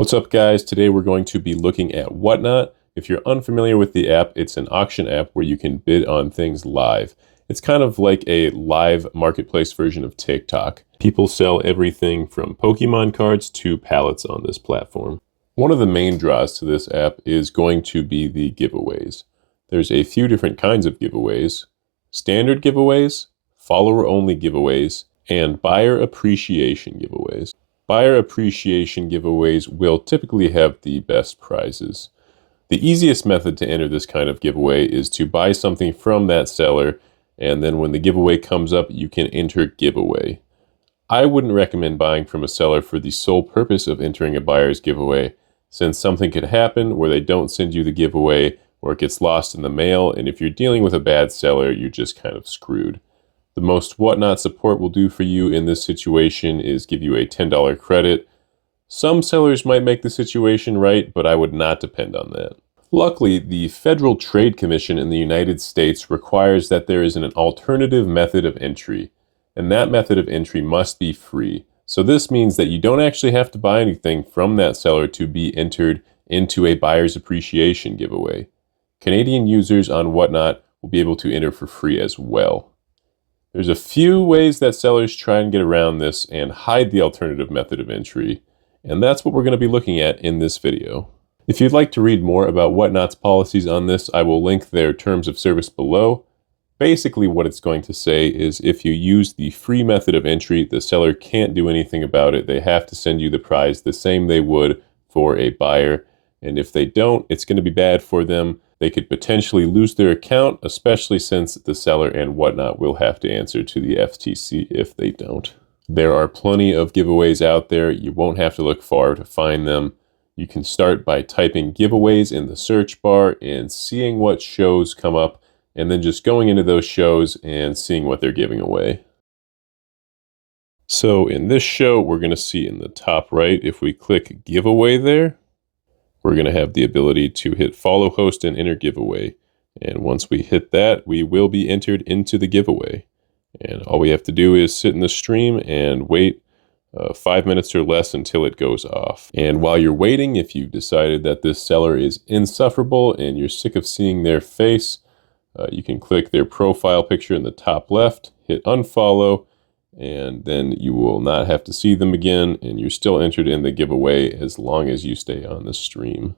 What's up, guys? Today we're going to be looking at Whatnot. If you're unfamiliar with the app, it's an auction app where you can bid on things live. It's kind of like a live marketplace version of TikTok. People sell everything from Pokemon cards to pallets on this platform. One of the main draws to this app is going to be the giveaways. There's a few different kinds of giveaways: standard giveaways, follower-only giveaways, and buyer appreciation giveaways. Buyer appreciation giveaways will typically have the best prizes. The easiest method to enter this kind of giveaway is to buy something from that seller, and then when the giveaway comes up, you can enter giveaway. I wouldn't recommend buying from a seller for the sole purpose of entering a buyer's giveaway, since something could happen where they don't send you the giveaway or it gets lost in the mail, and if you're dealing with a bad seller, you're just kind of screwed. The most Whatnot support will do for you in this situation is give you a $10 credit. Some sellers might make the situation right, but I would not depend on that. Luckily, the Federal Trade Commission in the United States requires that there is an alternative method of entry, and that method of entry must be free. So this means that you don't actually have to buy anything from that seller to be entered into a buyer's appreciation giveaway. Canadian users on Whatnot will be able to enter for free as well. There's a few ways that sellers try and get around this and hide the alternative method of entry, and that's what we're going to be looking at in this video. If you'd like to read more about Whatnot's policies on this, I will link their terms of service below. Basically what it's going to say is if you use the free method of entry, the seller can't do anything about it. They have to send you the prize the same they would for a buyer, and if they don't, it's going to be bad for them. They could potentially lose their account, especially since the seller and Whatnot will have to answer to the FTC if they don't. There are plenty of giveaways out there. You won't have to look far to find them. You can start by typing giveaways in the search bar and seeing what shows come up, and then just going into those shows and seeing what they're giving away. So in this show, we're going to see in the top right, if we click giveaway there, we're going to have the ability to hit follow host and enter giveaway. And once we hit that, we will be entered into the giveaway. And all we have to do is sit in the stream and wait 5 minutes or less until it goes off. And while you're waiting, if you've decided that this seller is insufferable and you're sick of seeing their face, you can click their profile picture in the top left, hit unfollow, and then you will not have to see them again, and you're still entered in the giveaway as long as you stay on the stream.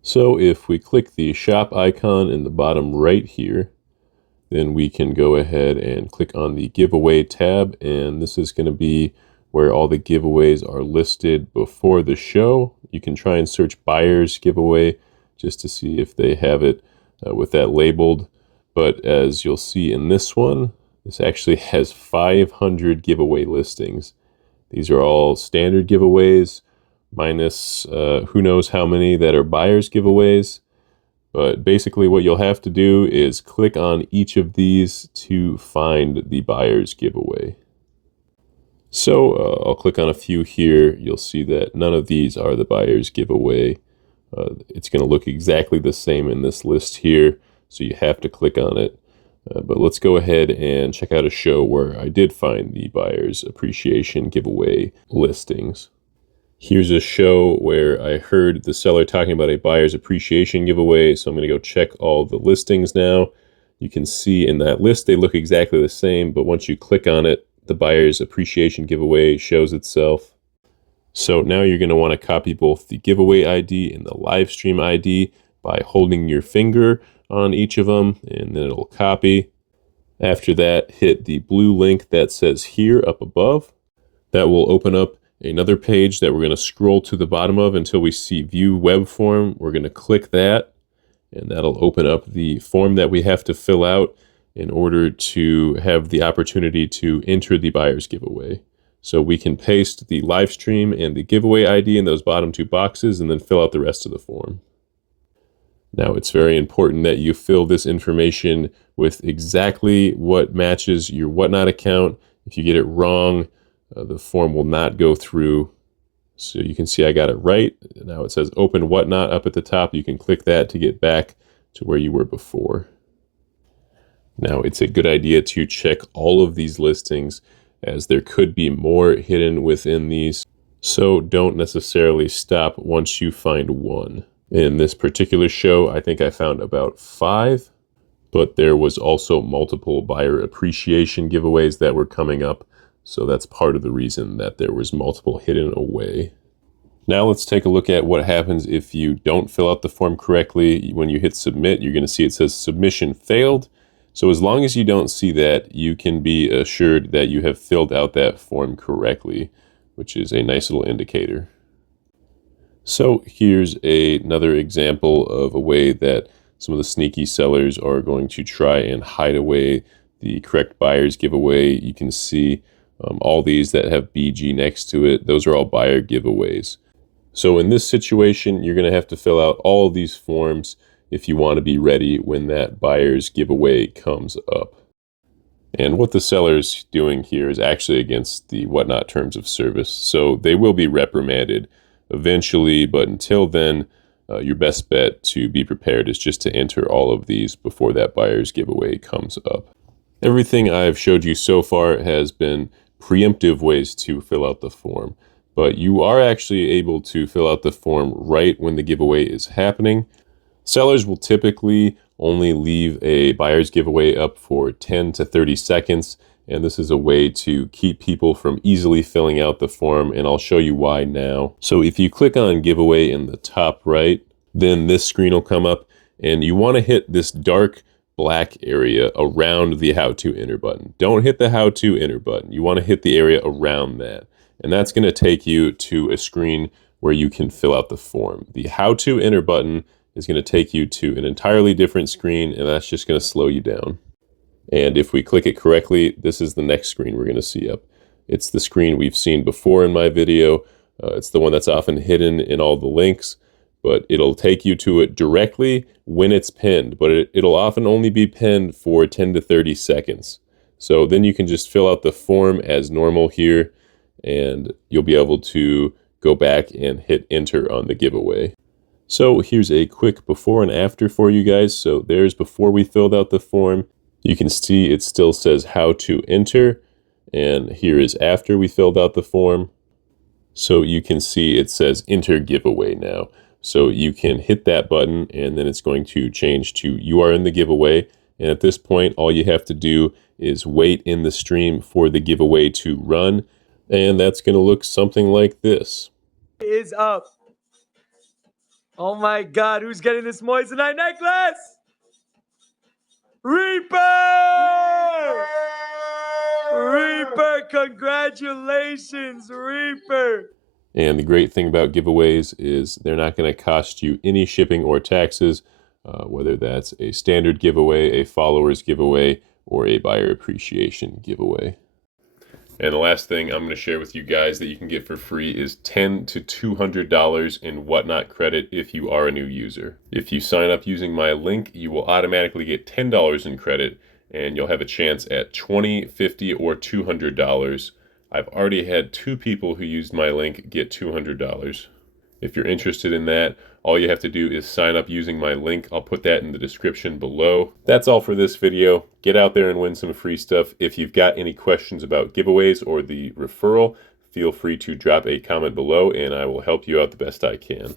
So if we click the shop icon in the bottom right here, then we can go ahead and click on the giveaway tab, and this is going to be where all the giveaways are listed before the show. You can try and search buyer's giveaway just to see if they have it with that labeled, but as you'll see in this one, this actually has 500 giveaway listings. These are all standard giveaways, minus who knows how many that are buyer's giveaways. But basically what you'll have to do is click on each of these to find the buyer's giveaway. So I'll click on a few here. You'll see that none of these are the buyer's giveaway. It's going to look exactly the same in this list here, so you have to click on it. But let's go ahead and check out a show where I did find the buyer's appreciation giveaway listings. Here's a show where I heard the seller talking about a buyer's appreciation giveaway, so I'm going to go check all the listings now. You can see in that list they look exactly the same, but once you click on it, the buyer's appreciation giveaway shows itself. So now you're going to want to copy both the giveaway ID and the live stream ID by holding your finger on each of them, and then it'll copy. After that, hit the blue link that says here up above. That will open up another page that we're going to scroll to the bottom of until we see view web form. We're going to click that, and that'll open up the form that we have to fill out in order to have the opportunity to enter the buyer's giveaway. So we can paste the live stream and the giveaway ID in those bottom two boxes and then fill out the rest of the form. Now, it's very important that you fill this information with exactly what matches your Whatnot account. If you get it wrong, the form will not go through. So you can see I got it right. Now it says open Whatnot up at the top. You can click that to get back to where you were before. Now, it's a good idea to check all of these listings, as there could be more hidden within these. So don't necessarily stop once you find one. In this particular show, I think I found about 5, but there was also multiple buyer appreciation giveaways that were coming up. So that's part of the reason that there was multiple hidden away. Now let's take a look at what happens if you don't fill out the form correctly. When you hit submit, you're going to see it says submission failed. So as long as you don't see that, you can be assured that you have filled out that form correctly, which is a nice little indicator. So here's another example of a way that some of the sneaky sellers are going to try and hide away the correct buyer's giveaway. You can see all these that have BG next to it. Those are all buyer giveaways. So in this situation, you're going to have to fill out all of these forms if you want to be ready when that buyer's giveaway comes up. And what the seller's doing here is actually against the Whatnot terms of service. So they will be reprimanded eventually, but until then, your best bet to be prepared is just to enter all of these before that buyer's giveaway comes up. Everything I've showed you so far has been preemptive ways to fill out the form, but you are actually able to fill out the form right when the giveaway is happening. Sellers will typically only leave a buyer's giveaway up for 10 to 30 seconds, and this is a way to keep people from easily filling out the form, and I'll show you why now. So if you click on giveaway in the top right, then this screen will come up, and you want to hit this dark black area around the how to enter button. Don't hit the how to enter button. You want to hit the area around that, and that's going to take you to a screen where you can fill out the form. The how to enter button is going to take you to an entirely different screen, and that's just going to slow you down. And if we click it correctly, this is the next screen we're going to see up. It's the screen we've seen before in my video. It's the one that's often hidden in all the links, but it'll take you to it directly when it's pinned, but it'll often only be pinned for 10 to 30 seconds. So then you can just fill out the form as normal here, and you'll be able to go back and hit enter on the giveaway. So here's a quick before and after for you guys. So there's before we filled out the form. You can see it still says how to enter, and here is after we filled out the form. So you can see it says enter giveaway now. So you can hit that button, and then it's going to change to you are in the giveaway. And at this point, all you have to do is wait in the stream for the giveaway to run, and that's going to look something like this. Is up. Oh my God, who's getting this moissanite necklace? Reaper! Reaper, congratulations, Reaper! And the great thing about giveaways is they're not going to cost you any shipping or taxes, whether that's a standard giveaway, a followers giveaway, or a buyer appreciation giveaway. And the last thing I'm going to share with you guys that you can get for free is $10 to $200 in Whatnot credit if you are a new user. If you sign up using my link, you will automatically get $10 in credit, and you'll have a chance at $20, $50, or $200. I've already had 2 people who used my link get $200. If you're interested in that, all you have to do is sign up using my link. I'll put that in the description below. That's all for this video. Get out there and win some free stuff. If you've got any questions about giveaways or the referral, feel free to drop a comment below, and I will help you out the best I can.